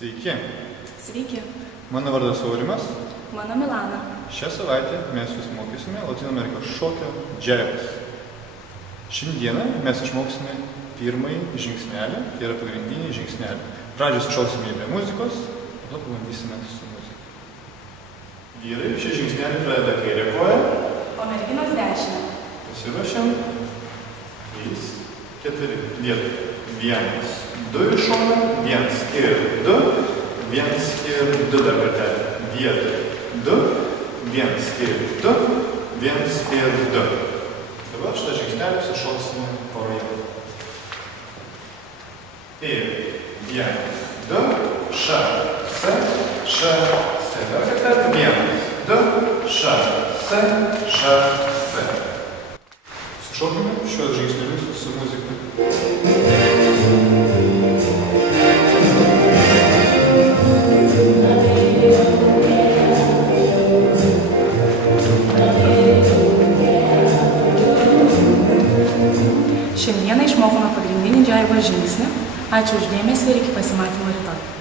Sveiki. Sveiki. Mano vardas Aurimas. Mano Milana. Šią savaitę mes jūs mokysime Latino Amerikos šokio džiavas. Šiandieną mes išmoksime pirmąjį žingsnelį, tai yra pagrindinį žingsnelį. Pradžią sušoksime be muzikos, po to pabandysime su muzika. Vyrai šį žingsnelį pradeda kairę koją, O merginos dešinę. Pasiruošiam. 3, 4, vietoj. 1, 2 iš šono, 1 ir 2, 1 ir 2 dar kartelį. Vietoj. 2, 1 ir 2, 1 ir 2. Dabar šitą žingsnelį sušoksime poroje. Ir 1, 2, ša, se, ša, se. Dar kartelį. 1, 2, ša, se, ša, se. Sušokime šios žingsnelius su muzika. Šiandieną išmokome pagrindinį džiaivo žingsnį. Ačiū už dėmesį ir iki pasimatymo rytoj.